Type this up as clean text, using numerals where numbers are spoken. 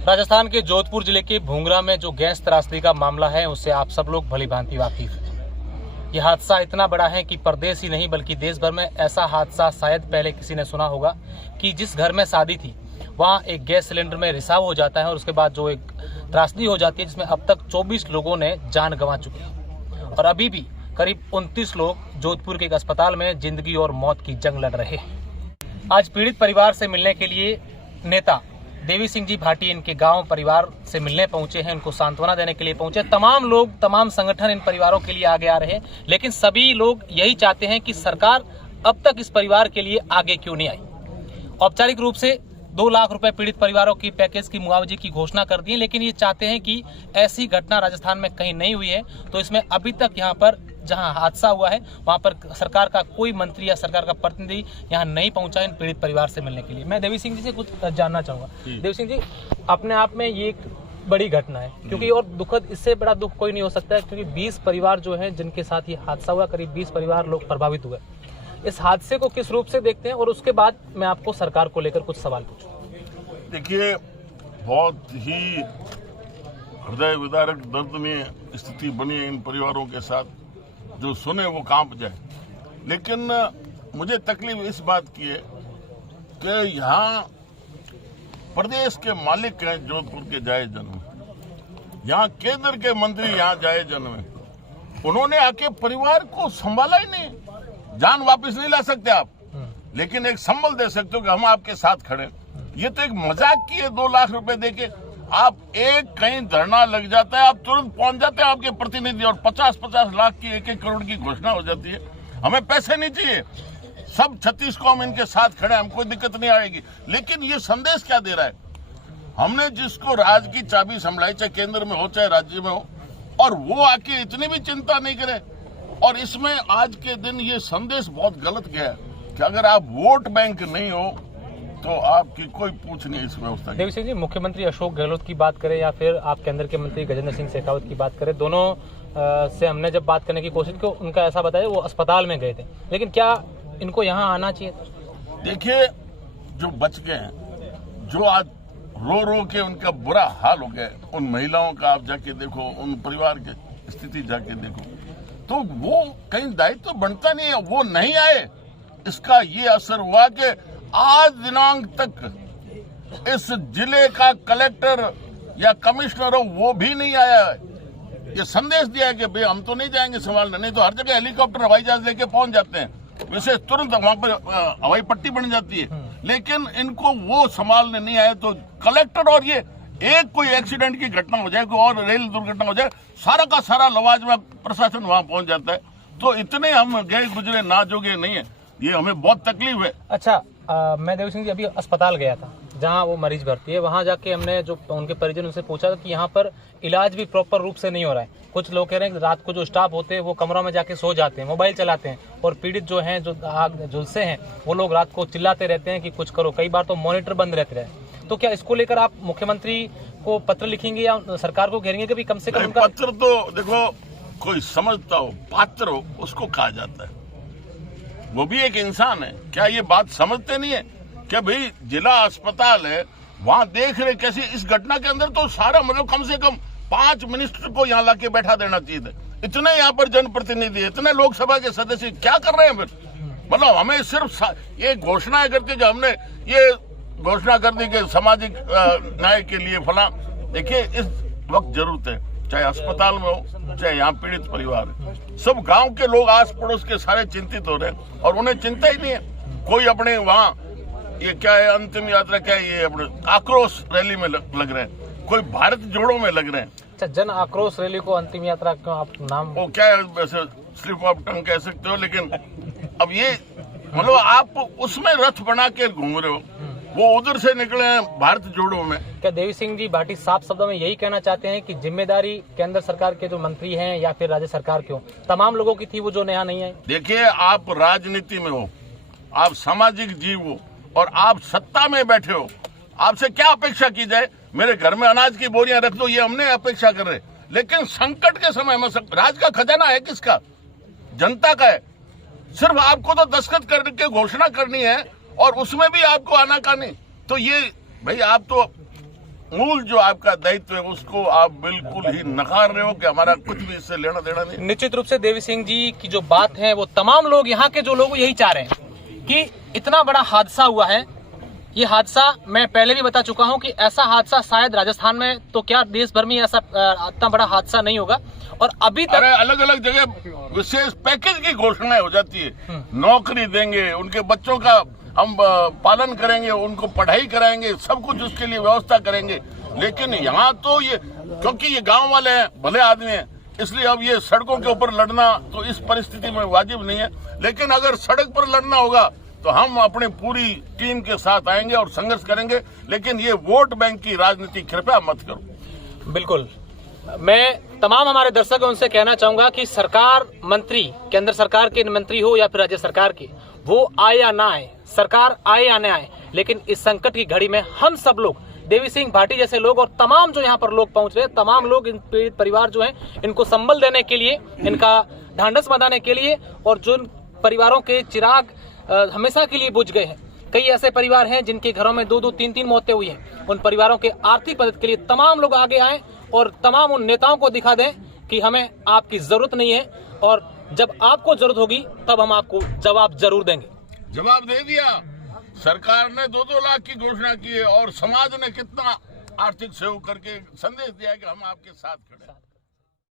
राजस्थान के जोधपुर जिले के भूंगरा में जो गैस त्रासदी का मामला है उससे आप सब लोग भली भांति वाकिफ हैं। यह हादसा इतना बड़ा है कि प्रदेश ही नहीं बल्कि देश भर में ऐसा हादसा शायद पहले किसी ने सुना होगा कि जिस घर में शादी थी वहां एक गैस सिलेंडर में रिसाव हो जाता है और उसके बाद जो एक त्रासदी हो जाती है जिसमें अब तक 24 लोगों ने जान गंवा चुकी है और अभी भी करीब 29 लोग जोधपुर के एक अस्पताल में जिंदगी और मौत की जंग लड़ रहे हैं। आज पीड़ित परिवार से मिलने के लिए नेता देवी सिंह जी भाटी इनके गांव परिवार से मिलने पहुंचे हैं, उनको सांत्वना देने के लिए पहुंचे। तमाम लोग, तमाम संगठन इन परिवारों के लिए आगे आ रहे हैं, लेकिन सभी लोग यही चाहते हैं कि सरकार अब तक इस परिवार के लिए आगे क्यों नहीं आई। औपचारिक रूप से 2 लाख रुपए पीड़ित परिवारों की पैकेज की मुआवजे की घोषणा कर दी है, लेकिन ये चाहते हैं कि ऐसी घटना राजस्थान में कहीं नहीं हुई है। तो इसमें अभी तक यहाँ पर जहां हादसा हुआ है वहां पर सरकार का कोई मंत्री या सरकार का प्रतिनिधि यहां नहीं पहुंचा इन पीड़ित परिवार से मिलने के लिए। मैं देवी सिंह जी से कुछ जानना चाहूंगा। देवी सिंह जी, अपने आप में ये एक बड़ी घटना है, क्योंकि और दुखद, इससे बड़ा दुख कोई नहीं हो सकता है, क्योंकि 20 परिवार जो है जिनके साथ ये हादसा हुआ, करीब 20 परिवार लोग प्रभावित हुए। इस हादसे को किस रूप से देखते हैं और उसके बाद मैं आपको सरकार को लेकर कुछ सवाल पूछूं। देखिए, बहुत ही हृदय विदारक दर्दनीय स्थिति बनी है इन परिवारों के साथ, जो सुने वो कांप जाए। लेकिन मुझे तकलीफ इस बात की है कि यहाँ प्रदेश के मालिक हैं जोधपुर के जाए जन्म, यहाँ केंद्र के मंत्री यहाँ जाए जन्म, उन्होंने आके परिवार को संभाला ही नहीं। जान वापस नहीं ला सकते आप, लेकिन एक संबल दे सकते हो कि हम आपके साथ खड़े। ये तो एक मजाक की है। 2 लाख रुपए देके आप एक कहीं धरना लग जाता है, आप तुरंत पहुंच जाते हैं आपके प्रतिनिधि और 50-50 लाख की 1-1 करोड़ की घोषणा हो जाती है। हमें पैसे नहीं चाहिए, सब 36 कौम इनके साथ खड़े, हम कोई दिक्कत नहीं आएगी। लेकिन ये संदेश क्या दे रहा है? हमने जिसको राज की चाबी संभलाई, चाहे केंद्र में हो चाहे राज्य में हो, और वो आके इतनी भी चिंता नहीं करे। और इसमें आज के दिन ये संदेश बहुत गलत गया कि अगर आप वोट बैंक नहीं हो तो आपकी कोई पूछ नहीं इस व्यवस्था की। देवी सिंह जी, मुख्यमंत्री अशोक गहलोत की बात करें या फिर आप केंद्र के मंत्री गजेंद्र सिंह शेखावत की बात करें, दोनों से हमने जब बात करने की कोशिश की, उनका ऐसा बताया वो अस्पताल में गए थे, लेकिन क्या इनको यहाँ आना चाहिए था? देखिए, जो बच गए हैं, जो आज रो रो के उनका बुरा हाल हो गया, उन महिलाओं का आप जाके देखो, उन परिवार की स्थिति जाके देखो, तो वो कहीं दायित्व बनता नहीं है। वो नहीं आए, इसका ये असर हुआ कि आज दिनांक तक इस जिले का कलेक्टर या कमिश्नर हो वो भी नहीं आया है। ये संदेश दिया है कि भाई हम तो नहीं जाएंगे संभालने, नहीं तो हर जगह हेलीकॉप्टर हवाई जहाज लेके पहुंच जाते हैं, वैसे तुरंत वहां पर हवाई पट्टी बन जाती है। लेकिन इनको वो संभालने नहीं आए, तो कलेक्टर और ये एक कोई एक्सीडेंट की घटना हो जाए, कोई और रेल दुर्घटना हो जाए, सारा का सारा लवाजमा प्रशासन वहां पहुंच जाता है। तो इतने हम गए गुजरे ना जोगे नहीं है, ये हमें बहुत तकलीफ है। अच्छा, मैं देवी सिंह जी अभी अस्पताल गया था जहां वो मरीज भर्ती है, वहां जाके हमने जो उनके परिजन उनसे पूछा कि यहाँ पर इलाज भी प्रॉपर रूप से नहीं हो रहा है। कुछ लोग कह रहे हैं कि रात को जो स्टाफ होते हैं वो कमरों में जाके सो जाते हैं, मोबाइल चलाते हैं, और पीड़ित जो हैं, जो आग झुलसे हैं, वो लोग रात को चिल्लाते रहते हैं कि कुछ करो। कई बार तो मॉनिटर बंद रहते हैं। तो क्या इसको लेकर आप मुख्यमंत्री को पत्र लिखेंगे या सरकार को घेरेंगे कि कम से कम उनका पत्र? तो देखो, कोई समझता हो, पात्र हो, उसको कहा जाता है। वो भी एक इंसान है। क्या ये बात समझते नहीं है कि भाई जिला अस्पताल है, वहां देख रहे कैसे इस घटना के अंदर तो सारा, मतलब कम से कम 5 मिनिस्टर को यहाँ लाके बैठा देना चाहिए था। इतने यहाँ पर जनप्रतिनिधि, इतने लोकसभा के सदस्य क्या कर रहे हैं फिर? मतलब हमें सिर्फ ये घोषणा करके, जो हमने ये घोषणा कर दी कि सामाजिक न्याय के लिए फला। देखिए, इस वक्त जरूरत है, चाहे अस्पताल में हो चाहे यहाँ पीड़ित परिवार है, सब गांव के लोग, आस पड़ोस के सारे चिंतित हो रहे हैं और उन्हें चिंता ही नहीं है। कोई अपने वहाँ ये क्या है, अंतिम यात्रा क्या है, ये अपने आक्रोश रैली में लग रहे हैं, कोई भारत जोड़ो में लग रहे हैं। अच्छा, जन आक्रोश रैली को अंतिम यात्रा क्यों आप नाम? वो क्या है, वैसे स्लिप ऑफ टंग कह सकते हो, लेकिन अब ये मतलब आप उसमें रथ बना के घूम रहे हो, वो उधर से निकले हैं भारत जोड़ो में। क्या देवी सिंह जी भाटी साफ शब्दों में यही कहना चाहते हैं कि जिम्मेदारी केंद्र सरकार के जो मंत्री हैं या फिर राज्य सरकार के हो, तमाम लोगों की थी वो जो यहाँ नहीं आए? देखिए, आप राजनीति में हो, आप सामाजिक जीव हो और आप सत्ता में बैठे हो, आपसे क्या अपेक्षा की जाए? मेरे घर में अनाज की बोरियां रख दो, ये हमने अपेक्षा कर रहे। लेकिन संकट के समय में राज का खजाना है किसका? जनता का है। सिर्फ आपको तो दस्तखत करके घोषणा करनी है और उसमें भी आपको आना का नहीं। तो ये भाई, आप तो मूल जो आपका दायित्व है उसको आप बिल्कुल ही नकार रहे हो कि हमारा कुछ भी इससे लेना देना नहीं। निश्चित रूप से देवी सिंह जी की जो बात है वो तमाम लोग, यहाँ के जो लोग यही चाह रहे हैं कि इतना बड़ा हादसा हुआ है। ये हादसा मैं पहले भी बता चुका हूं कि ऐसा हादसा शायद राजस्थान में तो क्या देश भर में ऐसा इतना बड़ा हादसा नहीं होगा। और अभी तक अलग अलग जगह विशेष पैकेज की घोषणाएं हो जाती है, नौकरी देंगे, उनके बच्चों का हम पालन करेंगे, उनको पढ़ाई कराएंगे, सब कुछ उसके लिए व्यवस्था करेंगे। लेकिन यहाँ तो ये, क्योंकि ये गांव वाले हैं, भले आदमी हैं, इसलिए अब ये सड़कों के ऊपर लड़ना तो इस परिस्थिति में वाजिब नहीं है। लेकिन अगर सड़क पर लड़ना होगा तो हम अपनी पूरी टीम के साथ आएंगे और संघर्ष करेंगे। लेकिन ये वोट बैंक की राजनीति कृपया मत करो। बिल्कुल, मैं तमाम हमारे दर्शक उनसे कहना चाहूंगा कि सरकार, मंत्री, केंद्र सरकार के मंत्री हो या फिर राज्य सरकार के, वो आए या ना आए, सरकार आए या ना आए, लेकिन इस संकट की घड़ी में हम सब लोग, देवी सिंह भाटी जैसे लोग और तमाम जो यहाँ पर लोग पहुंच रहे हैं, तमाम लोग, इन पीड़ित परिवार जो हैं, इनको संबल देने के लिए, इनका ढांढस बंधाने के लिए, और जो परिवारों के चिराग हमेशा के लिए बुझ गए हैं, कई ऐसे परिवार हैं जिनके घरों में 2-2, 3-3 मौतें हुई हैं, उन परिवारों के आर्थिक मदद के लिए तमाम लोग आगे आए और तमाम उन नेताओं को दिखा दें कि हमें आपकी जरूरत नहीं है, और जब आपको जरूरत होगी तब हम आपको जवाब जरूर देंगे। जवाब दे दिया। सरकार ने 2-2 लाख की घोषणा की है और समाज ने कितना आर्थिक सहयोग करके संदेश दिया कि हम आपके साथ खड़े हैं।